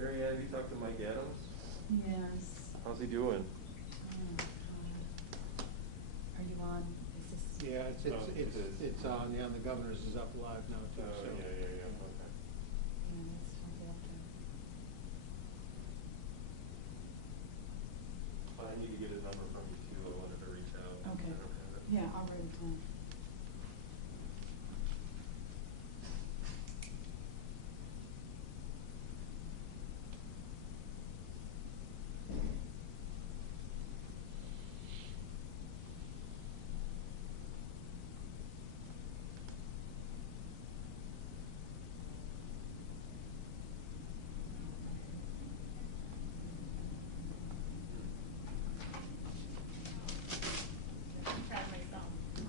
Mary Ann, have you talked to Mike Adams? Yes. How's he doing? Are you on? Is this? Yeah, it's on. Yeah, and the governor's is up live now too. Oh, So. yeah. Okay. Yeah, let's talk after. I need to get his number from you too. I wanted to reach out. Okay. I don't have it. Yeah, I'll write it down.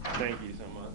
Thank you so much.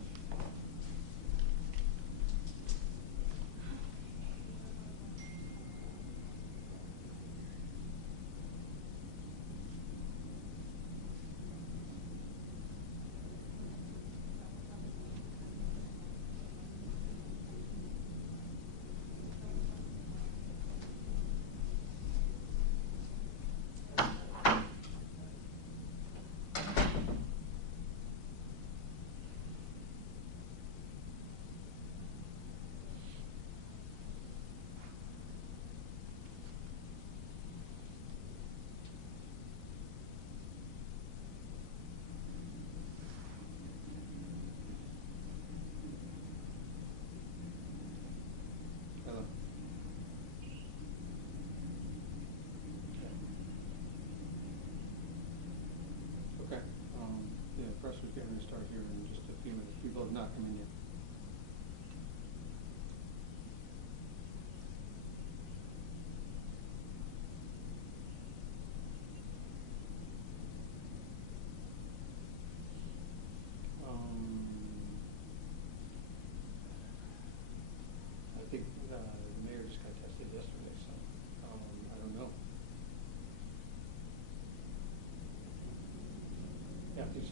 Hello. Okay. Yeah, the press is going to start here in just a few minutes. People have not come in yet. I think the mayor just got tested yesterday, so I don't know. Yeah, he's.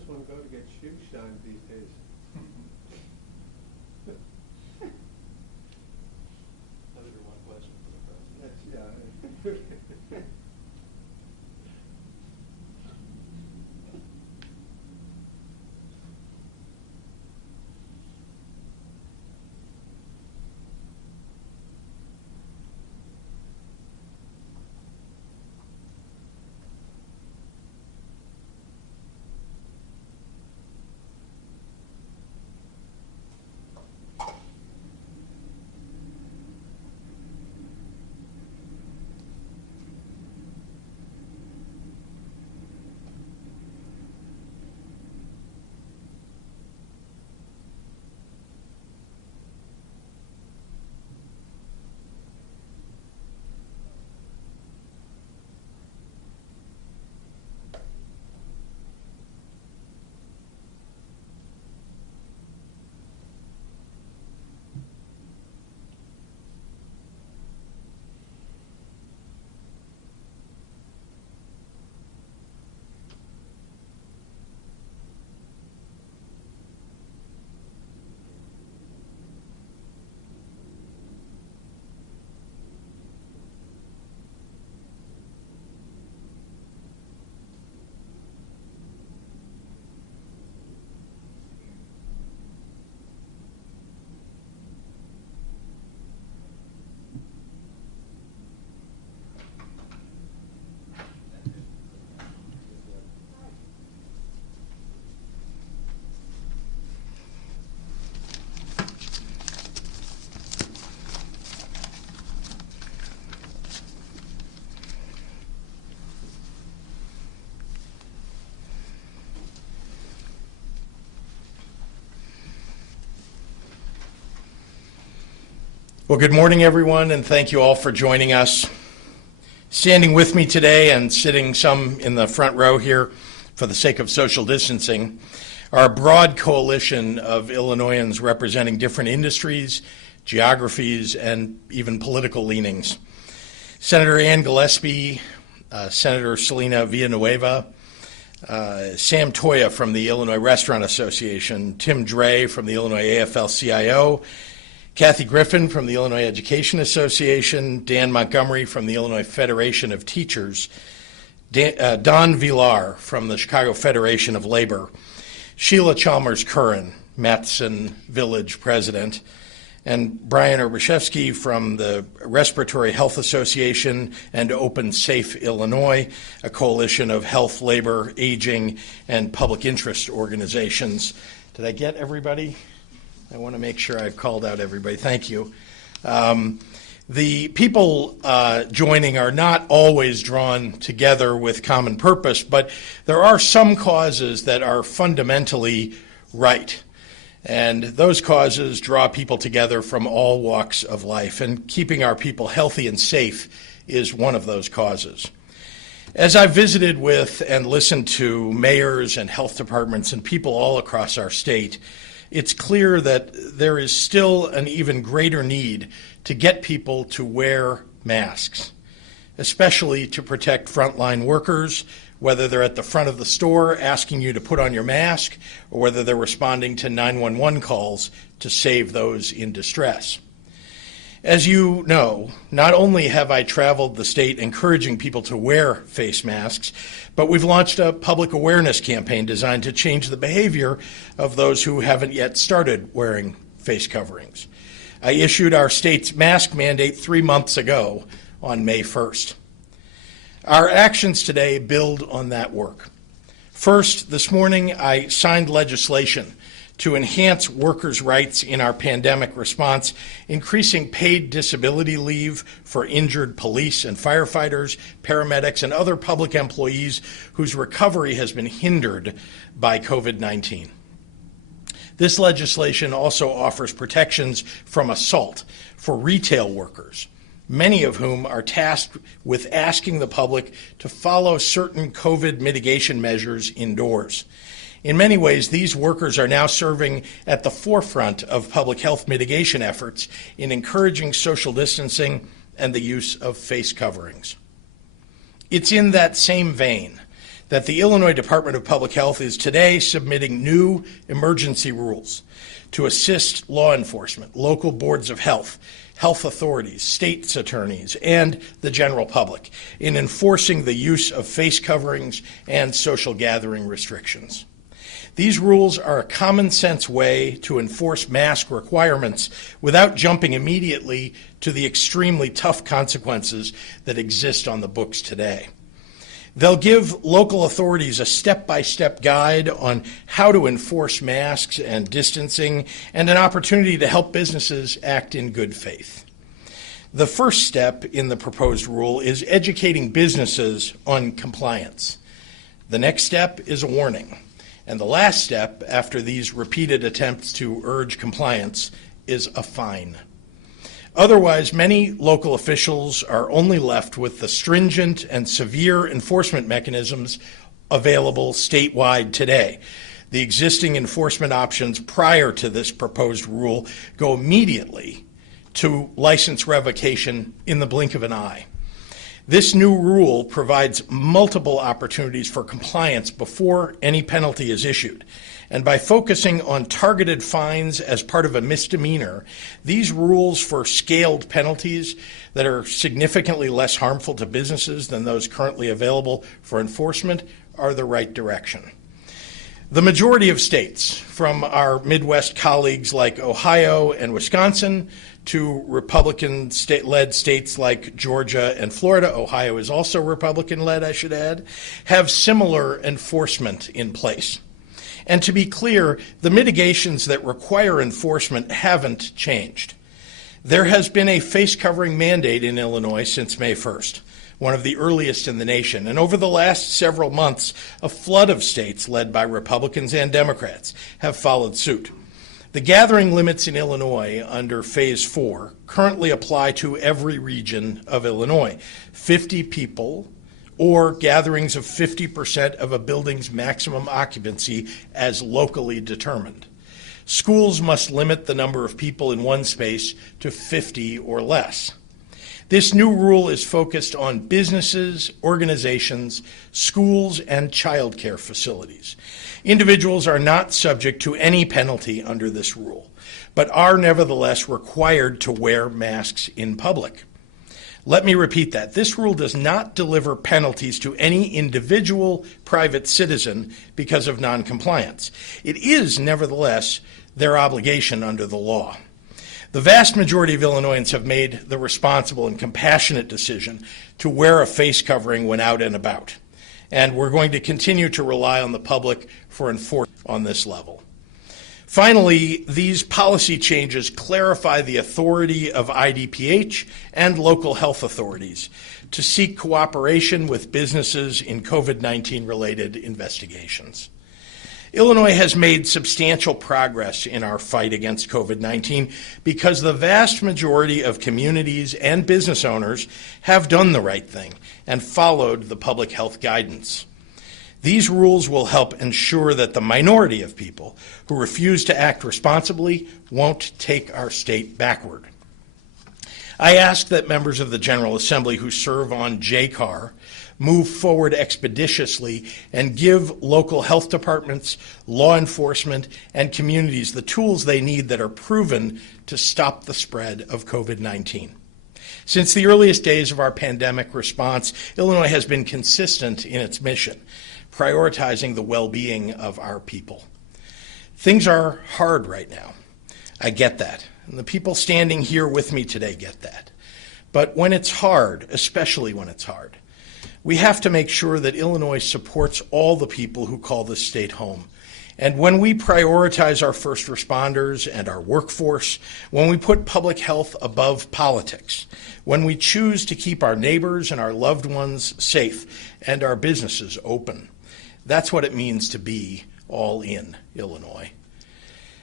does one go to get shoes shined these days? That was your one question for the president. That's, yeah. Well, good morning, everyone, and thank you all for joining us. Standing with me today and sitting some in the front row here for the sake of social distancing are a broad coalition of Illinoisans representing different industries, geographies, and even political leanings. Senator Ann Gillespie, Senator Selena Villanueva, Sam Toya from the Illinois Restaurant Association, Tim Dre from the Illinois AFL-CIO, Kathy Griffin from the Illinois Education Association, Dan Montgomery from the Illinois Federation of Teachers, Don Villar from the Chicago Federation of Labor, Sheila Chalmers-Curran, Matson Village President, and Brian Erbyshevsky from the Respiratory Health Association and Open Safe Illinois, a coalition of health, labor, aging, and public interest organizations. Did I get everybody? I want to make sure I've called out everybody. Thank you. The people joining are not always drawn together with common purpose, but there are some causes that are fundamentally right. And those causes draw people together from all walks of life, and keeping our people healthy and safe is one of those causes. As I've visited with and listened to mayors and health departments and people all across our state, it's clear that there is still an even greater need to get people to wear masks, especially to protect frontline workers, whether they're at the front of the store asking you to put on your mask or whether they're responding to 911 calls to save those in distress. As you know, not only have I traveled the state encouraging people to wear face masks, but we've launched a public awareness campaign designed to change the behavior of those who haven't yet started wearing face coverings. I issued our state's mask mandate 3 months ago on May 1st. Our actions today build on that work. First, this morning I signed legislation to enhance workers' rights in our pandemic response, increasing paid disability leave for injured police and firefighters, paramedics, and other public employees whose recovery has been hindered by COVID-19. This legislation also offers protections from assault for retail workers, many of whom are tasked with asking the public to follow certain COVID mitigation measures indoors. In many ways, these workers are now serving at the forefront of public health mitigation efforts in encouraging social distancing and the use of face coverings. It's in that same vein that the Illinois Department of Public Health is today submitting new emergency rules to assist law enforcement, local boards of health, health authorities, states' attorneys, and the general public in enforcing the use of face coverings and social gathering restrictions. These rules are a common sense way to enforce mask requirements without jumping immediately to the extremely tough consequences that exist on the books today. They'll give local authorities a step-by-step guide on how to enforce masks and distancing, and an opportunity to help businesses act in good faith. The first step in the proposed rule is educating businesses on compliance. The next step is a warning. And the last step, after these repeated attempts to urge compliance, is a fine. Otherwise, many local officials are only left with the stringent and severe enforcement mechanisms available statewide today. The existing enforcement options prior to this proposed rule go immediately to license revocation in the blink of an eye. This new rule provides multiple opportunities for compliance before any penalty is issued. And by focusing on targeted fines as part of a misdemeanor, these rules for scaled penalties that are significantly less harmful to businesses than those currently available for enforcement are the right direction. The majority of states, from our Midwest colleagues like Ohio and Wisconsin to Republican led states like Georgia and Florida — Ohio is also Republican-led, I should add — have similar enforcement in place. And to be clear, the mitigations that require enforcement haven't changed. There has been a face covering mandate in Illinois since May 1st, one of the earliest in the nation. And over the last several months, a flood of states led by Republicans and Democrats have followed suit. The gathering limits in Illinois under Phase 4 currently apply to every region of Illinois. 50 people or gatherings of 50% of a building's maximum occupancy as locally determined. Schools must limit the number of people in one space to 50 or less. This new rule is focused on businesses, organizations, schools, and child care facilities. Individuals are not subject to any penalty under this rule, but are nevertheless required to wear masks in public. Let me repeat that. This rule does not deliver penalties to any individual private citizen because of noncompliance. It is, nevertheless, their obligation under the law. The vast majority of Illinoisans have made the responsible and compassionate decision to wear a face covering when out and about, and we're going to continue to rely on the public for enforcement on this level. Finally, these policy changes clarify the authority of IDPH and local health authorities to seek cooperation with businesses in COVID-19 related investigations. Illinois has made substantial progress in our fight against COVID-19 because the vast majority of communities and business owners have done the right thing and followed the public health guidance. These rules will help ensure that the minority of people who refuse to act responsibly won't take our state backward. I ask that members of the General Assembly who serve on JCAR move forward expeditiously and give local health departments, law enforcement, and communities the tools they need that are proven to stop the spread of COVID-19. Since the earliest days of our pandemic response, Illinois has been consistent in its mission, prioritizing the well-being of our people. Things are hard right now. I get that. And the people standing here with me today get that. But when it's hard, especially when it's hard, we have to make sure that Illinois supports all the people who call this state home. And when we prioritize our first responders and our workforce, when we put public health above politics, when we choose to keep our neighbors and our loved ones safe and our businesses open, that's what it means to be all in Illinois.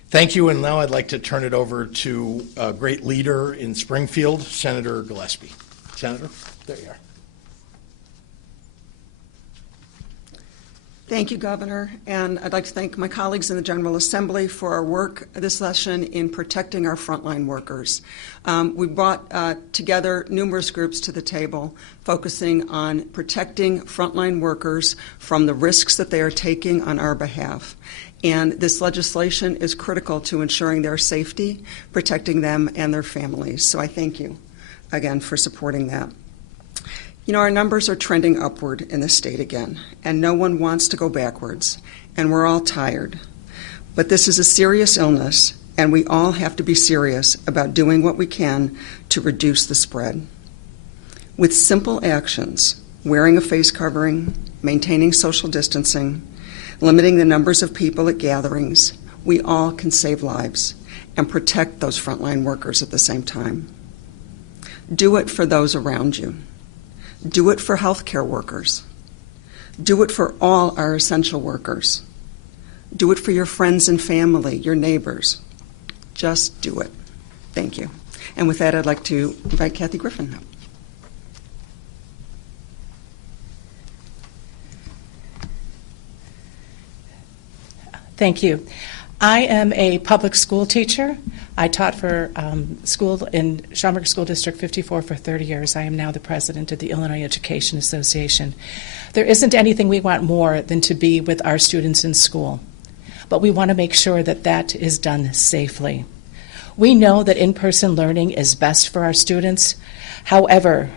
Thank you, and now I'd like to turn it over to a great leader in Springfield, Senator Gillespie. Senator, there you are. Thank you, Governor, and I'd like to thank my colleagues in the General Assembly for our work this session in protecting our frontline workers. We brought together numerous groups to the table focusing on protecting frontline workers from the risks that they are taking on our behalf. And this legislation is critical to ensuring their safety, protecting them and their families. So I thank you again for supporting that. You know, our numbers are trending upward in the state again, and no one wants to go backwards, and we're all tired. But this is a serious illness, and we all have to be serious about doing what we can to reduce the spread. With simple actions, wearing a face covering, maintaining social distancing, limiting the numbers of people at gatherings, we all can save lives and protect those frontline workers at the same time. Do it for those around you. Do it for healthcare workers. Do it for all our essential workers. Do it for your friends and family, your neighbors. Just do it. Thank you. And with that, I'd like to invite Kathy Griffin now. Thank you. I am a public school teacher. I taught for school in Schaumburg School District 54 for 30 years. I am now the president of the Illinois Education Association. There isn't anything we want more than to be with our students in school, but we want to make sure that that is done safely. We know that in-person learning is best for our students. However,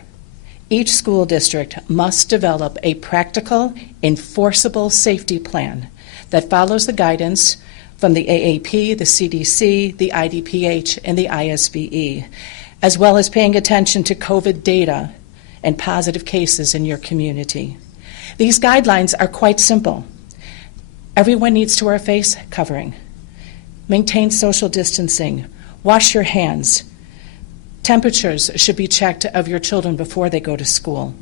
each school district must develop a practical, enforceable safety plan that follows the guidance from the AAP, the CDC, the IDPH, and the ISBE, as well as paying attention to COVID data and positive cases in your community. These guidelines are quite simple. Everyone needs to wear a face covering, maintain social distancing, wash your hands. Temperatures should be checked of your children before they go to school.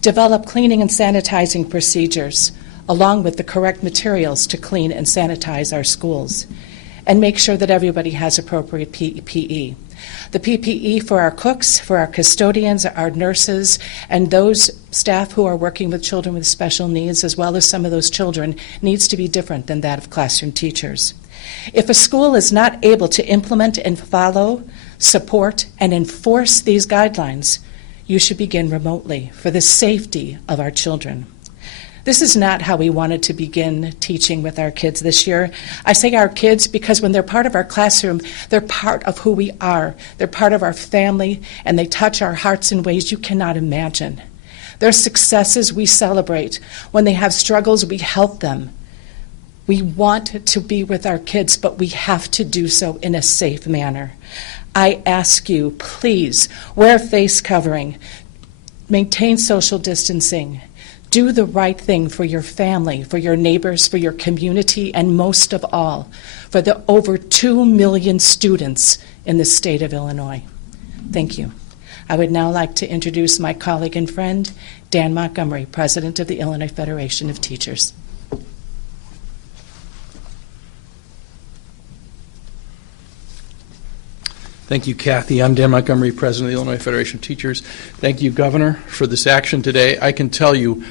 Develop cleaning and sanitizing procedures, along with the correct materials to clean and sanitize our schools, and make sure that everybody has appropriate PPE. The PPE for our cooks, for our custodians, our nurses, and those staff who are working with children with special needs, as well as some of those children, needs to be different than that of classroom teachers. If a school is not able to implement and follow, support, and enforce these guidelines, you should begin remotely for the safety of our children. This is not how we wanted to begin teaching with our kids this year. I say our kids because when they're part of our classroom, they're part of who we are. They're part of our family, and they touch our hearts in ways you cannot imagine. Their successes we celebrate. When they have struggles, we help them. We want to be with our kids, but we have to do so in a safe manner. I ask you, please, wear a face covering, maintain social distancing, do the right thing for your family, for your neighbors, for your community, and most of all, for the over 2 million students in the state of Illinois. Thank you. I would now like to introduce my colleague and friend, Dan Montgomery, President of the Illinois Federation of Teachers. Thank you, Kathy. I'm Dan Montgomery, President of the Illinois Federation of Teachers. Thank you, Governor, for this action today. I can tell you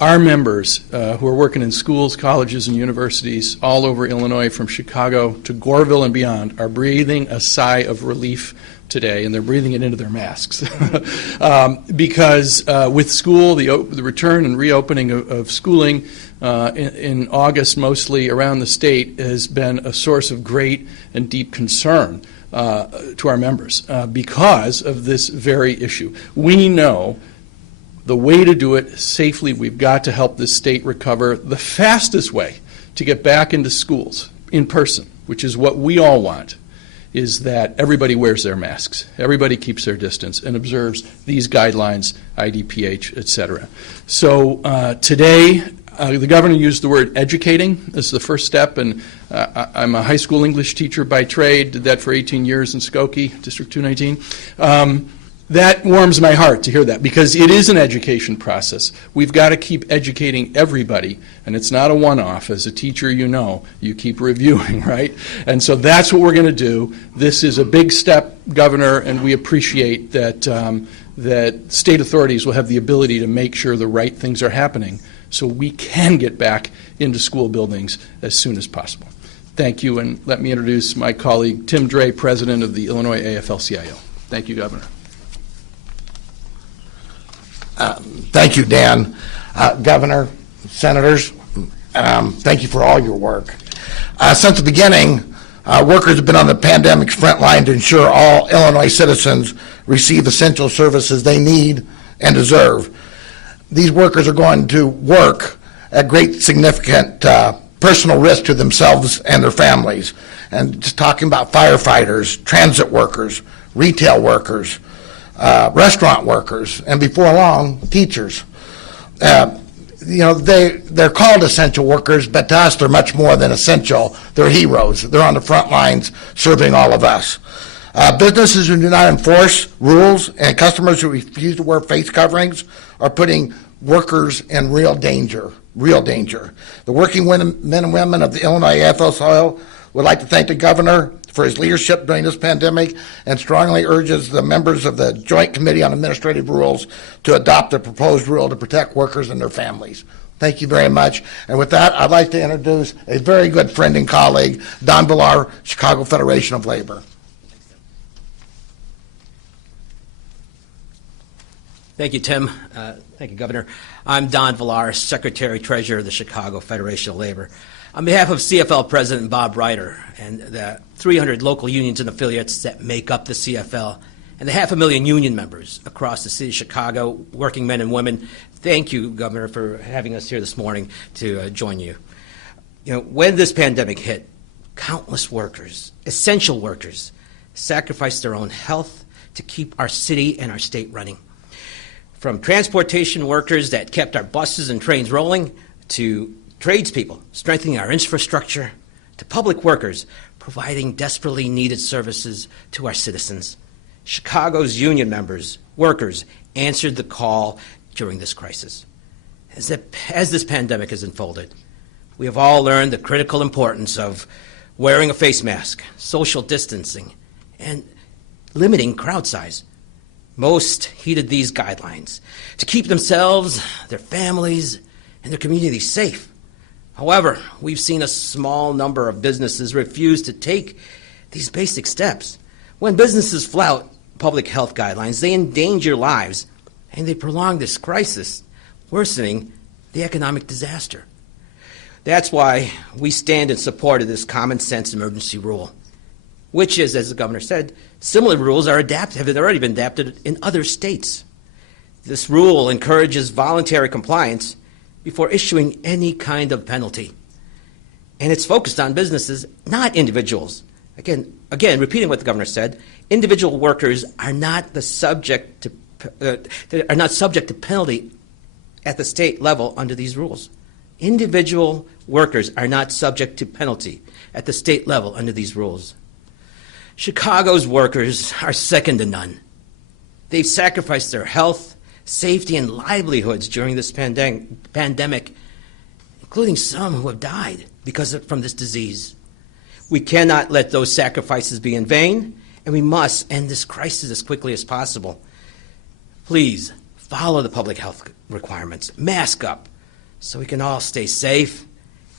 our members who are working in schools, colleges, and universities all over Illinois, from Chicago to Goreville and beyond, are breathing a sigh of relief today, and they're breathing it into their masks. Because with school, the return and reopening of schooling in August, mostly around the state, has been a source of great and deep concern to our members because of this very issue. We know the way to do it safely. We've got to help this state recover. The fastest way to get back into schools in person, which is what we all want, is that everybody wears their masks, everybody keeps their distance, and observes these guidelines, IDPH, et cetera. So today, the governor used the word educating as the first step, and I'm a high school English teacher by trade, did that for 18 years in Skokie, District 219. That warms my heart to hear that, because it is an education process. We've got to keep educating everybody, and it's not a one-off. As a teacher, you know, you keep reviewing, right? And so that's what we're going to do. This is a big step, Governor, and we appreciate that that state authorities will have the ability to make sure the right things are happening so we can get back into school buildings as soon as possible. Thank you, and let me introduce my colleague Tim Dre, President of the Illinois AFL-CIO. Thank you, Governor. Thank you, Dan. Governor, Senators, thank you for all your work. Since the beginning, workers have been on the pandemic's front line to ensure all Illinois citizens receive essential services they need and deserve. These workers are going to work at great significant personal risk to themselves and their families. And just talking about firefighters, transit workers, retail workers, restaurant workers, and before long, teachers. They're called essential workers, but to us, they're much more than essential. They're heroes. They're on the front lines serving all of us. Businesses who do not enforce rules and customers who refuse to wear face coverings are putting workers in real danger. The working men and women of the Illinois AFL-CIO would like to thank the governor for his leadership during this pandemic and strongly urges the members of the Joint Committee on Administrative Rules to adopt a proposed rule to protect workers and their families. Thank you very much. And with that, I'd like to introduce a very good friend and colleague, Don Villar, Chicago Federation of Labor. Thank you, Tim. Thank you, Governor. I'm Don Villar, Secretary-Treasurer of the Chicago Federation of Labor. On behalf of CFL President Bob Ryder and the 300 local unions and affiliates that make up the CFL and the 500,000 union members across the city of Chicago, working men and women, thank you, Governor, for having us here this morning to join you. When this pandemic hit, countless workers, essential workers, sacrificed their own health to keep our city and our state running. From transportation workers that kept our buses and trains rolling, to tradespeople strengthening our infrastructure, to public workers providing desperately needed services to our citizens. Chicago's union members, workers, answered the call during this crisis. As this pandemic has unfolded, we have all learned the critical importance of wearing a face mask, social distancing, and limiting crowd size. Most heeded these guidelines to keep themselves, their families, and their communities safe. However, we've seen a small number of businesses refuse to take these basic steps. When businesses flout public health guidelines, they endanger lives and they prolong this crisis, worsening the economic disaster. That's why we stand in support of this common sense emergency rule, which is, as the governor said, similar rules have already been adapted in other states. This rule encourages voluntary compliance before issuing any kind of penalty. And it's focused on businesses, not individuals. Again, repeating what the governor said, individual workers are not subject to penalty at the state level under these rules. Individual workers are not subject to penalty at the state level under these rules. Chicago's workers are second to none. They've sacrificed their health, safety, and livelihoods during this pandemic, including some who have died from this disease. We cannot let those sacrifices be in vain, and we must end this crisis as quickly as possible. Please follow the public health requirements, mask up, so we can all stay safe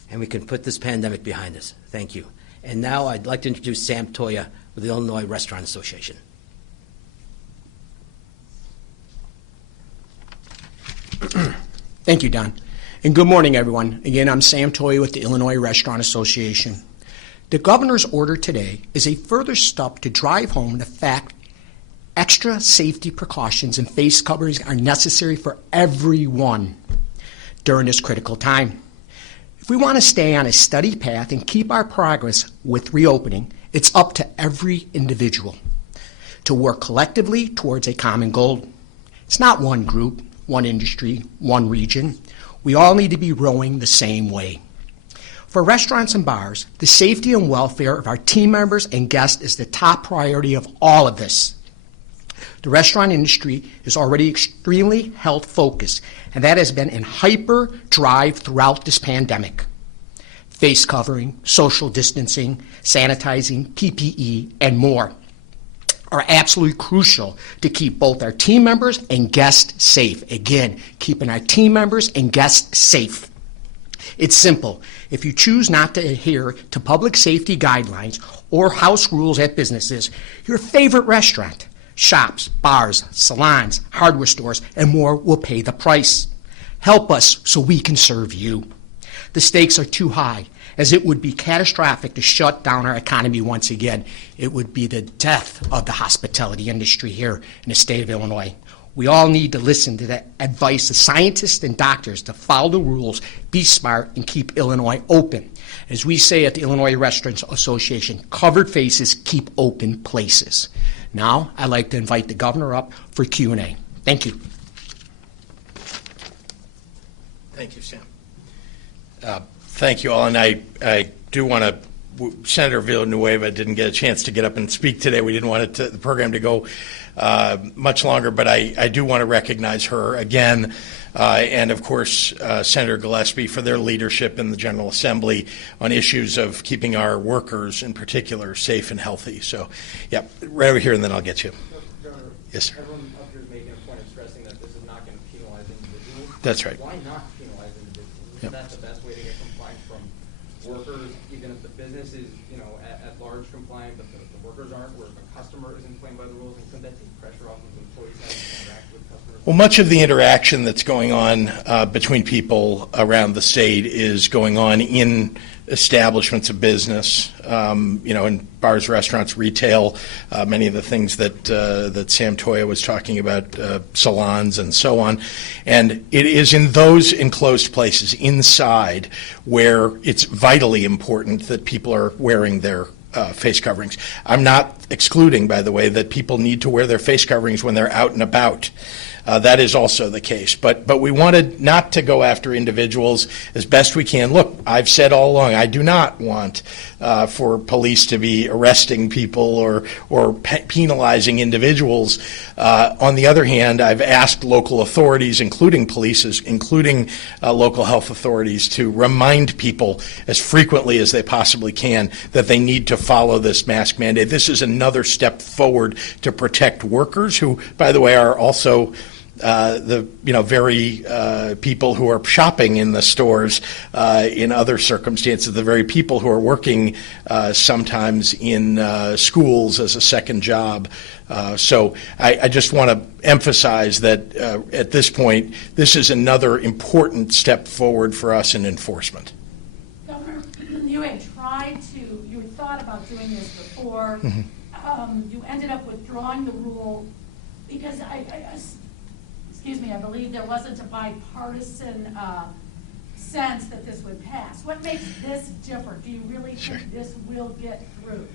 and we can put this pandemic behind us. Thank you. And now I'd like to introduce Sam Toya with the Illinois Restaurant Association. Thank you, Don. And good morning, everyone. Again, I'm Sam Toya with the Illinois Restaurant Association. The governor's order today is a further step to drive home the fact extra safety precautions and face coverings are necessary for everyone during this critical time. If we want to stay on a steady path and keep our progress with reopening, it's up to every individual to work collectively towards a common goal. It's not one group, one industry, one region. We all need to be rowing the same way. For restaurants and bars, the safety and welfare of our team members and guests is the top priority of all of this. The restaurant industry is already extremely health focused, and that has been in hyper drive throughout this pandemic. Face covering, social distancing, sanitizing, PPE, and more. are absolutely crucial to keep both our team members and guests safe. Again, keeping our team members and guests safe. It's simple. If you choose not to adhere to public safety guidelines or house rules at businesses, your favorite restaurant, shops, bars, salons, hardware stores, and more will pay the price. Help us so we can serve you. The stakes are too high, as it would be catastrophic to shut down our economy once again. It would be the death of the hospitality industry here in the state of Illinois. We all need to listen to the advice of scientists and doctors to follow the rules, be smart, and keep Illinois open. As we say at the Illinois Restaurants Association, covered faces keep open places. Now, I'd like to invite the governor up for Q&A. Thank you. Thank you, Sam. Thank you all, and I do want to. Senator Villanueva didn't get a chance to get up and speak today. We didn't want the program to go much longer, but I do want to recognize her again, and of course Senator Gillespie for their leadership in the General Assembly on issues of keeping our workers in particular safe and healthy. So, yeah, right over here, and then I'll get you. Governor, yes, sir. Everyone up here is making a point of stressing that this is not going to penalize individuals. That's right. Why not penalize individuals? Yep. Is that the best way to get compliance from workers, even if the business is, at large compliant, but the workers aren't, where the customer isn't playing by the rules, and couldn't that take pressure off of employees having to interact with customers? Well, much of the interaction that's going on between people around the state is going on in establishments of business, in bars, restaurants, retail, many of the things that Sam Toya was talking about, salons and so on. And it is in those enclosed places inside where it's vitally important that people are wearing their face coverings. I'm not excluding, by the way, that people need to wear their face coverings when they're out and about. That is also the case. But we wanted not to go after individuals as best we can. Look, I've said all along, I do not want for police to be arresting people or penalizing individuals. On the other hand, I've asked local authorities, including police, including local health authorities, to remind people as frequently as they possibly can that they need to follow this mask mandate. This is another step forward to protect workers who, by the way, are also the very people who are shopping in the stores in other circumstances, the very people who are working sometimes in schools as a second job. So I just want to emphasize that at this point, this is another important step forward for us in enforcement. Governor, you had you had thought about doing this before. Mm-hmm. You ended up withdrawing the rule because I believe there wasn't a bipartisan sense that this would pass. What makes this different? Do you really think this will get through?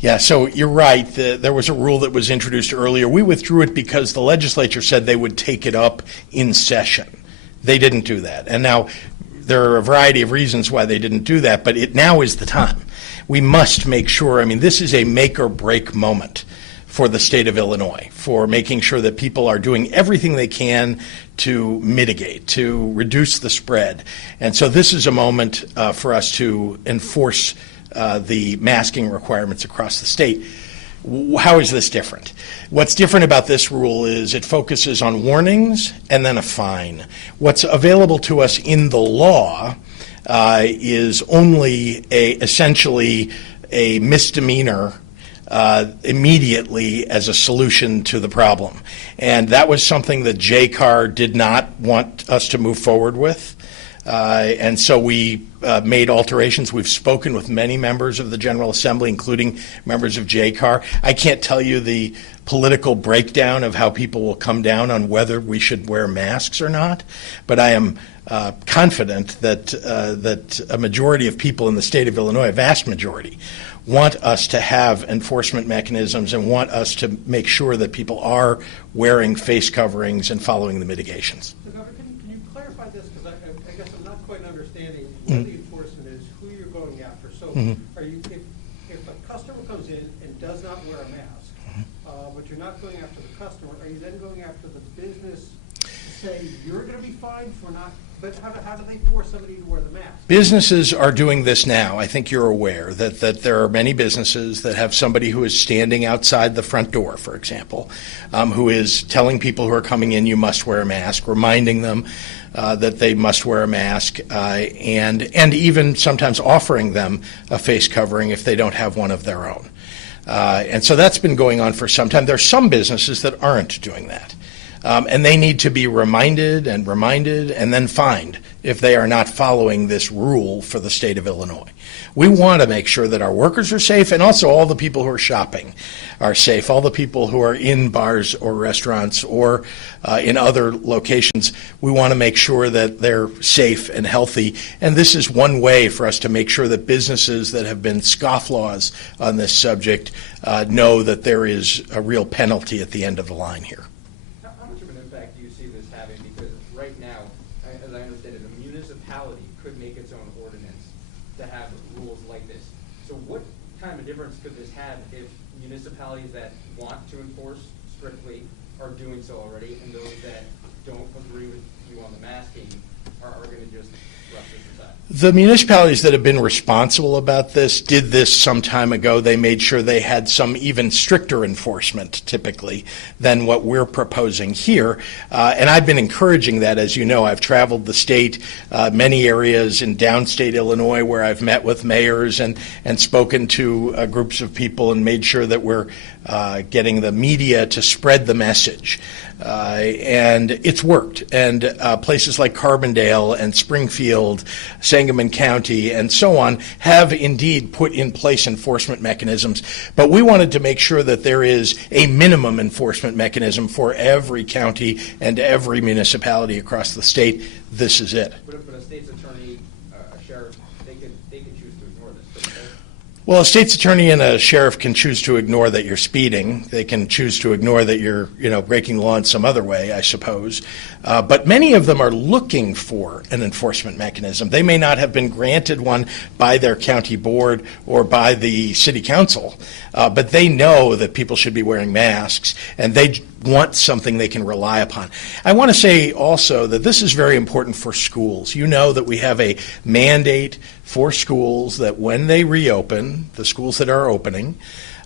Yeah, so you're right. There was a rule that was introduced earlier. We withdrew it because the legislature said they would take it up in session. They didn't do that. And now there are a variety of reasons why they didn't do that, but now is the time. We must make sure, this is a make or break moment for the state of Illinois, for making sure that people are doing everything they can to mitigate, to reduce the spread. And so this is a moment for us to enforce the masking requirements across the state. How is this different? What's different about this rule is it focuses on warnings and then a fine. What's available to us in the law is only essentially a misdemeanor immediately as a solution to the problem. And that was something that JCAR did not want us to move forward with. And so we made alterations. We've spoken with many members of the General Assembly, including members of JCAR. I can't tell you the political breakdown of how people will come down on whether we should wear masks or not, but I am confident that a majority of people in the state of Illinois, a vast majority, want us to have enforcement mechanisms and want us to make sure that people are wearing face coverings and following the mitigations. So, Governor, can you clarify this? Because I guess I'm not quite understanding what the enforcement is, who you're going after. So are you, if a customer comes in and does not wear a mask, but you're not going after the customer, are you then going after the business to say you're going to be fined for not But how do they force somebody to wear the mask? Businesses are doing this now. I think you're aware that there are many businesses that have somebody who is standing outside the front door, for example, who is telling people who are coming in, you must wear a mask, reminding them that they must wear a mask, and even sometimes offering them a face covering if they don't have one of their own. And so that's been going on for some time. There are some businesses that aren't doing that. And they need to be reminded and then fined if they are not following this rule for the state of Illinois. We want to make sure that our workers are safe, and also all the people who are shopping are safe, all the people who are in bars or restaurants or in other locations. We want to make sure that they're safe and healthy, and this is one way for us to make sure that businesses that have been scofflaws on this subject know that there is a real penalty at the end of the line here. How much of an impact do you see this having? Because right now, as I understand it, a municipality could make its own ordinance to have rules like this. So what kind of a difference could this have if municipalities that want to enforce strictly are doing so already, and those that don't agree with you on the masking are going to just brush this aside? The municipalities that have been responsible about this did this some time ago. They made sure they had some even stricter enforcement, typically, than what we're proposing here. And I've been encouraging that. As you know, I've traveled the state, many areas in downstate Illinois where I've met with mayors and spoken to groups of people and made sure that we're getting the media to spread the message. And it's worked. And places like Carbondale and Springfield, Sangamon County, and so on have indeed put in place enforcement mechanisms. But we wanted to make sure that there is a minimum enforcement mechanism for every county and every municipality across the state. This is it. But a state's attorney, a sheriff, they could choose to ignore this. But Well, a state's attorney and a sheriff can choose to ignore that you're speeding. They can choose to ignore that you're, breaking the law in some other way, I suppose. But many of them are looking for an enforcement mechanism. They may not have been granted one by their county board or by the city council, but they know that people should be wearing masks, and they want something they can rely upon. I want to say also that this is very important for schools. You know that we have a mandate for schools that when they reopen, the schools that are opening,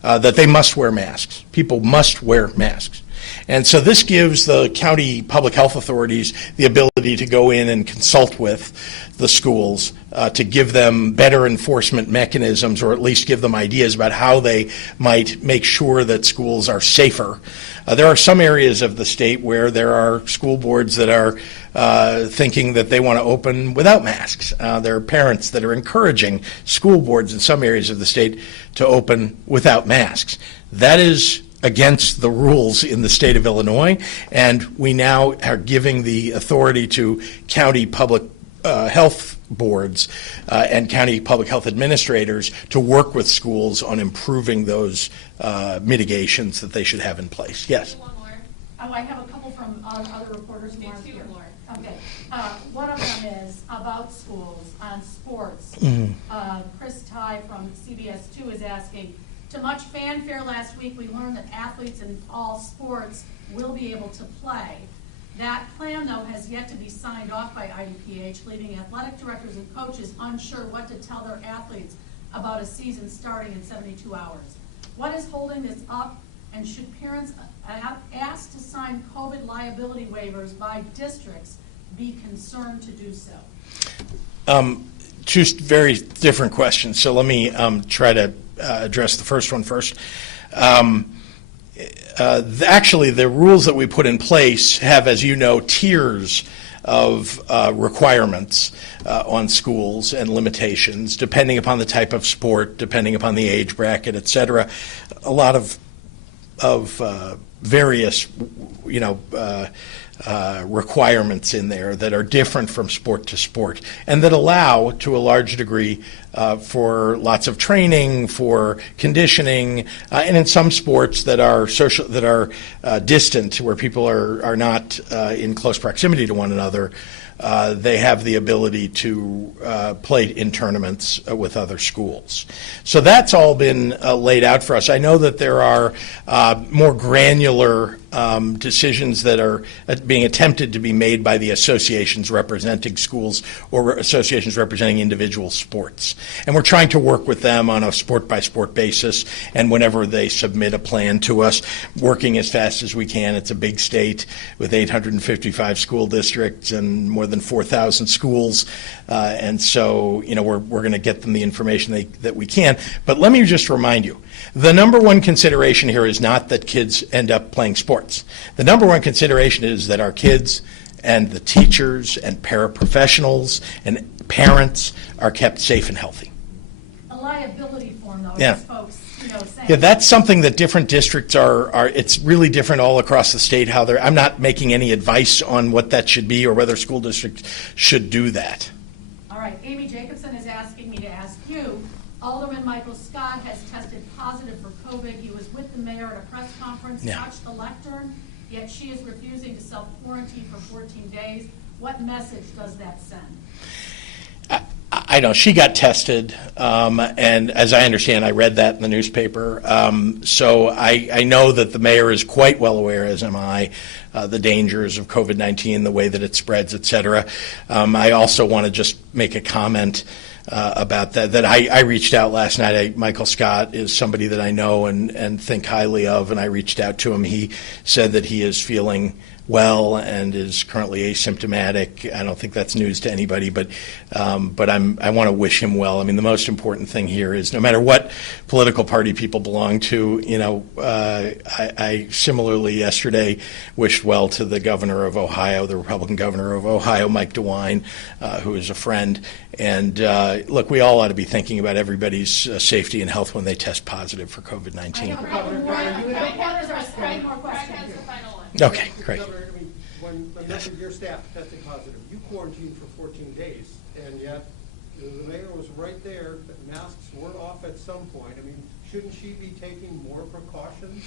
that they must wear masks. People must wear masks. And so this gives the county public health authorities the ability to go in and consult with the schools to give them better enforcement mechanisms, or at least give them ideas about how they might make sure that schools are safer. There are some areas of the state where there are school boards that are thinking that they want to open without masks. There are parents that are encouraging school boards in some areas of the state to open without masks. That is against the rules in the state of Illinois, and we now are giving the authority to county public health boards and county public health administrators to work with schools on improving those mitigations that they should have in place. Yes? One more. Oh, I have a couple from other reporters who aren't here. Okay. One of them is about schools, on sports. Chris Ty from CBS2 is asking, to much fanfare last week, we learned that athletes in all sports will be able to play. That plan, though, has yet to be signed off by IDPH, leaving athletic directors and coaches unsure what to tell their athletes about a season starting in 72 hours. What is holding this up, and should parents asked to sign COVID liability waivers by districts be concerned to do so? Two very different questions, so let me try to address the first one first. Actually, the rules that we put in place have, as you know, tiers of requirements on schools and limitations, depending upon the type of sport, depending upon the age bracket, et cetera. A lot of various, requirements in there that are different from sport to sport, and that allow, to a large degree, for lots of training, for conditioning, and in some sports that are social, that are distant, where people are not in close proximity to one another, they have the ability to play in tournaments with other schools. So that's all been laid out for us. I know that there are more granular decisions that are being attempted to be made by the associations representing schools or associations representing individual sports. And we're trying to work with them on a sport-by-sport basis, and whenever they submit a plan to us, working as fast as we can. It's a big state with 855 school districts and more than 4,000 schools, and so we're going to get them the information that we can. But let me just remind you, the number one consideration here is not that kids end up playing sports. The number one consideration is that our kids and the teachers and paraprofessionals and parents are kept safe and healthy. A liability form, though, Yeah. as folks, saying. Yeah, that's something that different districts are. It's really different all across the state how they're. I'm not making any advice on what that should be or whether school districts should do that. All right, Amy Jacobson is asking me to ask you, Alderman Michael Scott has tested positive for COVID. He was with the mayor at a press conference, Yeah. touched the lectern, yet she is refusing to self-quarantine for 14 days. What message does that send? I know she got tested, and as I understand, I read that in the newspaper. So I know that the mayor is quite well aware, as am I, the dangers of COVID-19, the way that it spreads, et cetera. I also want to just make a comment about that I reached out last night. Michael Scott is somebody that I know and think highly of, and I reached out to him. He said that he is feeling well and is currently asymptomatic. I don't think that's news to anybody, but I want to wish him well. I mean, the most important thing here is no matter what political party people belong to, I similarly yesterday wished well to the governor of Ohio, the Republican governor of Ohio, Mike DeWine, who is a friend. And look, we all ought to be thinking about everybody's safety and health when they test positive for COVID-19. I know, Reporters are asking more questions. Okay, great. Governor, I mean, when members of your staff tested positive, you quarantined for 14 days, and yet the mayor was right there, that masks were off at some point. I mean, shouldn't she be taking more precautions?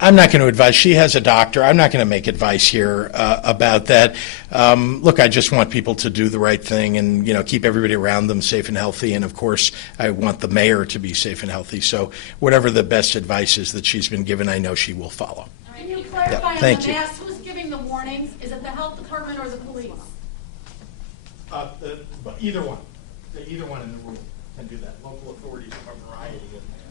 I'm not going to advise. She has a doctor. I'm not going to make advice here about that. Look, I just want people to do the right thing and, keep everybody around them safe and healthy. And, of course, I want the mayor to be safe and healthy. So whatever the best advice is that she's been given, I know she will follow. Can you clarify on thank the you. masks? Who's giving the warnings? Is it the health department or the police? Either one. Either one in the room can do that. Local authorities have a variety in there.